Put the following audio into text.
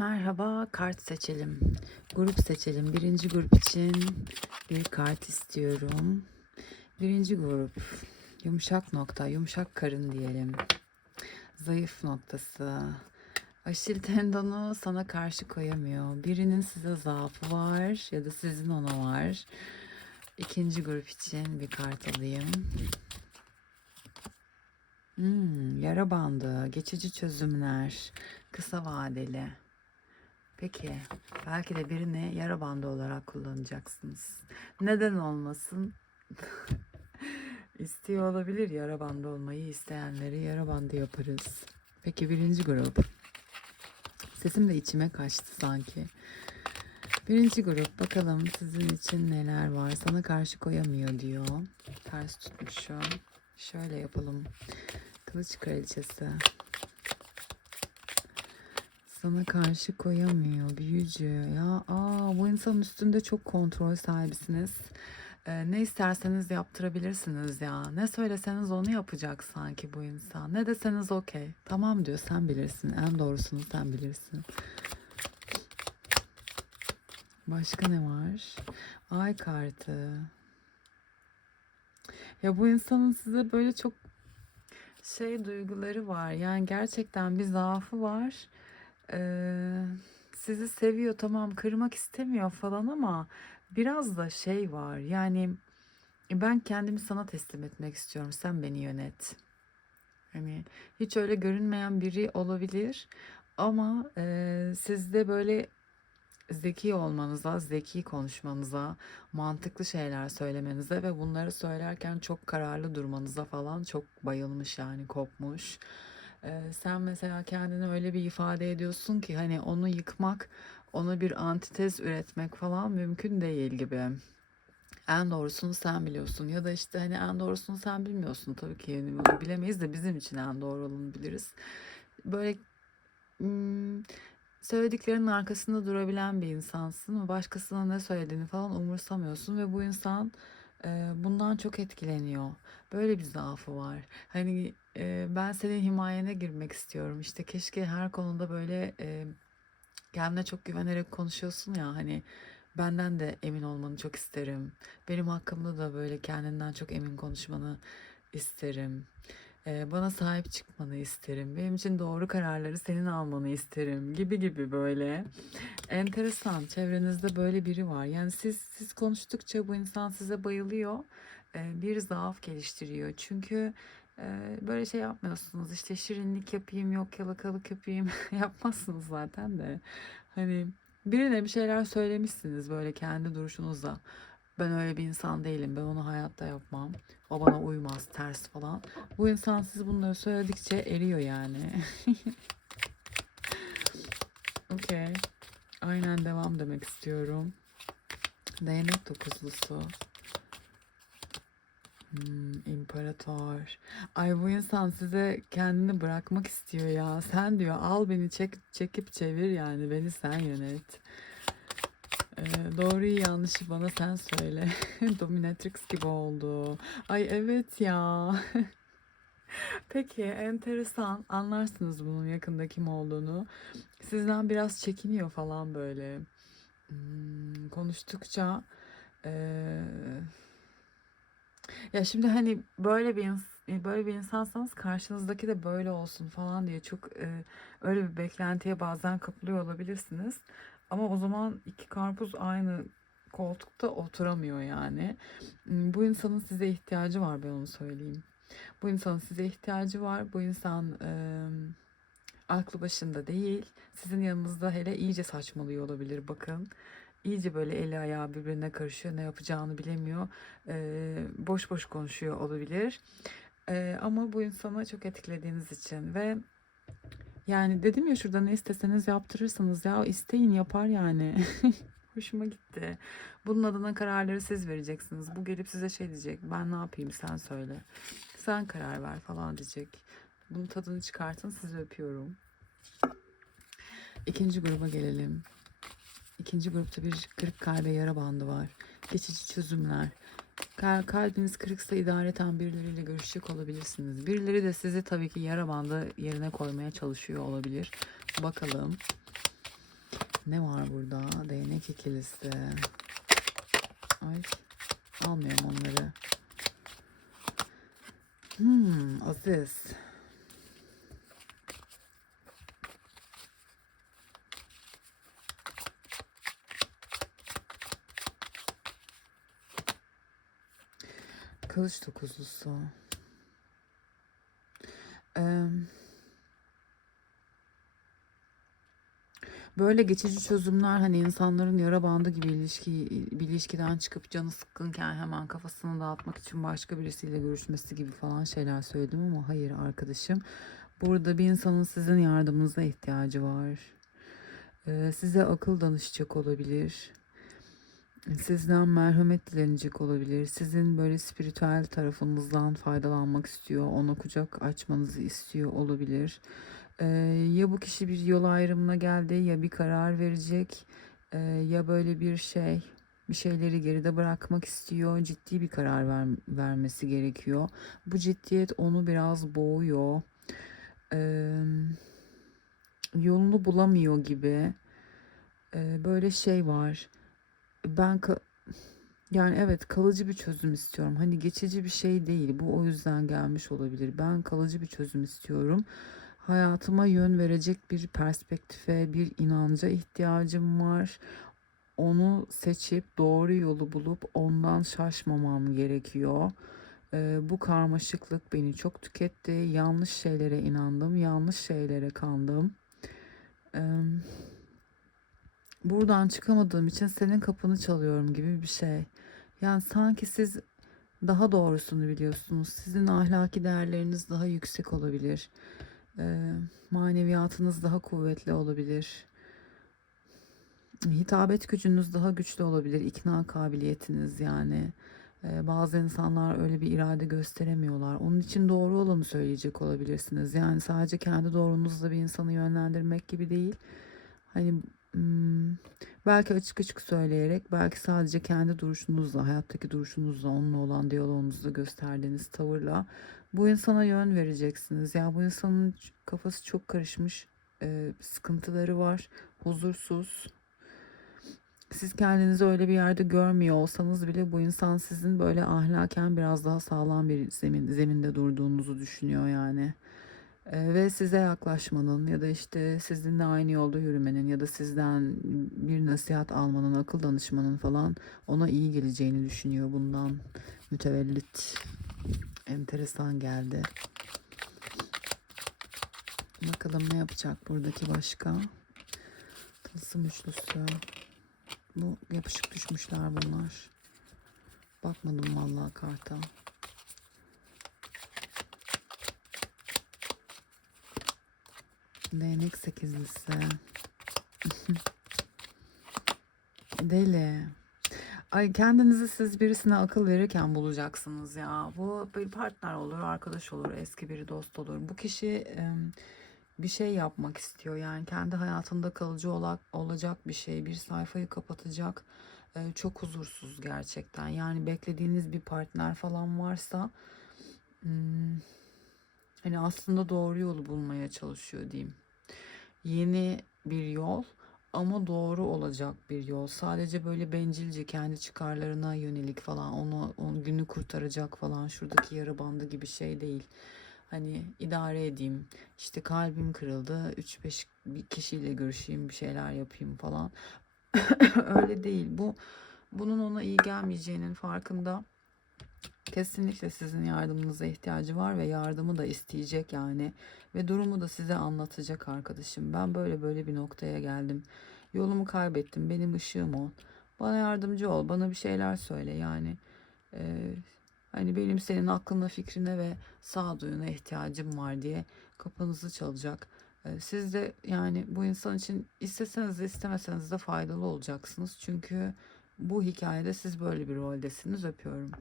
Merhaba, kart seçelim. Grup seçelim. Birinci grup için bir kart istiyorum. Birinci grup, yumuşak nokta, yumuşak karın diyelim. Zayıf noktası. Aşil tendonu sana karşı koyamıyor. Birinin size zaafı var ya da sizin ona var. İkinci grup için bir kart alayım. Hmm, yara bandı, geçici çözümler, kısa vadeli. Peki, belki de birini yara bandı olarak kullanacaksınız. Neden olmasın? İstiyor olabilir yara bandı olmayı isteyenleri yara bandı yaparız. Peki birinci grup. Sesim de içime kaçtı sanki. Birinci grup bakalım sizin için neler var. Sana karşı koyamıyor diyor. Ters tutmuşum. Şöyle yapalım. Kılıç kraliçesi. Sana karşı koyamıyor büyücü ya. Aa bu insanın üstünde çok kontrol sahibisiniz. Ee, ne isterseniz yaptırabilirsiniz ya. Ne söyleseniz onu yapacak sanki bu insan. Ne deseniz okey. Tamam diyor sen bilirsin. En doğrusunu sen bilirsin. Başka ne var? Ay kartı. Ya bu insanın size böyle çok şey duyguları var. Yani gerçekten bir zaafı var. Ee, sizi seviyor tamam kırmak istemiyor falan ama biraz da şey var. Yani ben kendimi sana teslim etmek istiyorum. Sen beni yönet. Hani hiç öyle görünmeyen biri olabilir ama e, sizde böyle zeki olmanıza, zeki konuşmanıza, mantıklı şeyler söylemenize ve bunları söylerken çok kararlı durmanıza falan çok bayılmış yani kopmuş. Ee, sen mesela kendini öyle bir ifade ediyorsun ki hani onu yıkmak, ona bir antitez üretmek falan mümkün değil gibi. En doğrusunu sen biliyorsun ya da işte hani en doğrusunu sen bilmiyorsun tabii ki yani bilemeyiz de bizim için en doğru olanı biliriz. Böyle hmm, söylediklerinin arkasında durabilen bir insansın başkasına ne söylediğini falan umursamıyorsun ve bu insan bundan çok etkileniyor. Böyle bir zaafı var. Hani ben senin himayene girmek istiyorum. İşte keşke her konuda böyle kendine çok güvenerek konuşuyorsun ya hani benden de emin olmanı çok isterim. Benim hakkımda da böyle kendinden çok emin konuşmanı isterim. Bana sahip çıkmanı isterim. Benim için doğru kararları senin almanı isterim gibi gibi böyle. Enteresan. Çevrenizde böyle biri var. Yani siz siz konuştukça bu insan size bayılıyor. Bir zaaf geliştiriyor. Çünkü böyle şey yapmıyorsunuz. İşte şirinlik yapayım, yok yalakalık yapayım. Yapmazsınız zaten de. Hani birine bir şeyler söylemişsiniz böyle kendi duruşunuzla. Ben öyle bir insan değilim. Ben onu hayatta yapmam. O bana uymaz, ters falan. Bu insan siz bunları söyledikçe eriyor yani. Okey. Aynen devam demek istiyorum. Değnek dokuzlusu. Hmm, imparator. Ay bu insan size kendini bırakmak istiyor ya. Sen diyor al beni çek çekip çevir yani beni sen yönet. Ee, doğruyu yanlışı bana sen söyle. Dominatrix gibi oldu. Ay evet ya. Peki enteresan anlarsınız bunun yakında kim olduğunu. Sizden biraz çekiniyor falan böyle. Hmm, konuştukça eee, ya şimdi hani böyle bir böyle bir insansanız karşınızdaki de böyle olsun falan diye çok e, öyle bir beklentiye bazen kapılıyor olabilirsiniz. Ama o zaman iki karpuz aynı koltukta oturamıyor yani. Hmm, Bu insanın size ihtiyacı var ben onu söyleyeyim. Bu insanın size ihtiyacı var. Bu insan e, aklı başında değil. Sizin yanınızda hele iyice saçmalıyor olabilir bakın. İyice böyle eli ayağı birbirine karışıyor. Ne yapacağını bilemiyor. E, boş boş konuşuyor olabilir. E, ama bu insana çok etkilediğiniz için ve yani dedim ya şurada ne isteseniz yaptırırsınız ya isteyin yapar yani. Hoşuma gitti. Bunun adına kararları siz vereceksiniz. Bu gelip size şey diyecek. Ben ne yapayım sen söyle. Sen karar ver falan diyecek. Bunun tadını çıkartın. Sizi öpüyorum. İkinci gruba gelelim. İkinci grupta bir kırık kalbe yara bandı var. Geçici çözümler. Kal- Kalbiniz kırıksa idareten birileriyle görüşecek olabilirsiniz. Birileri de sizi tabii ki yara bandı yerine koymaya çalışıyor olabilir. Bakalım. Ne var burada? Değnek ikilisi. Ay almıyorum onları. Hmm, Aziz. Kılıç dokuzlusu. Eee Böyle geçici çözümler hani insanların yara bandı gibi ilişki bir ilişkiden çıkıp canı sıkkınken hemen kafasını dağıtmak için başka birisiyle görüşmesi gibi falan şeyler söyledim ama hayır arkadaşım. Burada bir insanın sizin yardımınıza ihtiyacı var. Ee, size akıl danışacak olabilir. Sizden merhamet dilenecek olabilir. Sizin böyle spiritüel tarafınızdan faydalanmak istiyor. Ona kucak açmanızı istiyor olabilir. Ee, ya bu kişi bir yol ayrımına geldi ya bir karar verecek ee, ya böyle bir şey bir şeyleri geride bırakmak istiyor. Ciddi bir karar ver, vermesi gerekiyor. Bu ciddiyet onu biraz boğuyor. Ee, yolunu bulamıyor gibi. Ee, böyle şey var. Ben yani evet kalıcı bir çözüm istiyorum. Hani geçici bir şey değil. Bu o yüzden gelmiş olabilir. Ben kalıcı bir çözüm istiyorum. Hayatıma yön verecek bir perspektife, bir inanca ihtiyacım var. Onu seçip doğru yolu bulup ondan şaşmamam gerekiyor. Ee, bu karmaşıklık beni çok tüketti. Yanlış şeylere inandım, yanlış şeylere kandım. Ee, buradan çıkamadığım için senin kapını çalıyorum gibi bir şey. Yani sanki siz daha doğrusunu biliyorsunuz. Sizin ahlaki değerleriniz daha yüksek olabilir. Ee, maneviyatınız daha kuvvetli olabilir. Hitabet gücünüz daha güçlü olabilir. İkna kabiliyetiniz yani. Ee, bazı insanlar öyle bir irade gösteremiyorlar. Onun için doğru olanı söyleyecek olabilirsiniz. Yani sadece kendi doğrunuzla bir insanı yönlendirmek gibi değil. Hani hmm, belki açık açık söyleyerek, belki sadece kendi duruşunuzla, hayattaki duruşunuzla, onunla olan diyaloğunuzda gösterdiğiniz tavırla bu insana yön vereceksiniz. Ya bu insanın kafası çok karışmış, e, sıkıntıları var, huzursuz. Siz kendinizi öyle bir yerde görmüyor olsanız bile bu insan sizin böyle ahlaken biraz daha sağlam bir zemin, zeminde durduğunuzu düşünüyor yani. Ve size yaklaşmanın ya da işte sizinle aynı yolda yürümenin ya da sizden bir nasihat almanın, akıl danışmanın falan ona iyi geleceğini düşünüyor bundan mütevellit. Enteresan geldi. Bakalım ne yapacak buradaki başka? Tılsım üçlüsü. Bu yapışık düşmüşler bunlar. Bakmadım vallahi karta. Değnek sekizlisi. Deli. Ay kendinizi siz birisine akıl verirken bulacaksınız ya. Bu bir partner olur, arkadaş olur, eski bir dost olur. Bu kişi bir şey yapmak istiyor. Yani kendi hayatında kalıcı olak, olacak bir şey, bir sayfayı kapatacak. Çok huzursuz gerçekten. Yani beklediğiniz bir partner falan varsa hmm, hani aslında doğru yolu bulmaya çalışıyor diyeyim. Yeni bir yol ama doğru olacak bir yol. Sadece böyle bencilce kendi çıkarlarına yönelik falan onu, onu günü kurtaracak falan şuradaki yara bandı gibi şey değil. Hani idare edeyim. işte kalbim kırıldı. 3-5 bir kişiyle görüşeyim, bir şeyler yapayım falan. Öyle değil. Bu bunun ona iyi gelmeyeceğinin farkında. Kesinlikle sizin yardımınıza ihtiyacı var ve yardımı da isteyecek yani. Ve durumu da size anlatacak arkadaşım. Ben böyle böyle bir noktaya geldim. Yolumu kaybettim. Benim ışığım ol. Bana yardımcı ol. Bana bir şeyler söyle yani. Ee, hani benim senin aklına, fikrine ve sağduyuna ihtiyacım var diye kapınızı çalacak. Ee, siz de yani bu insan için isteseniz de istemeseniz de faydalı olacaksınız. Çünkü bu hikayede siz böyle bir roldesiniz. Öpüyorum.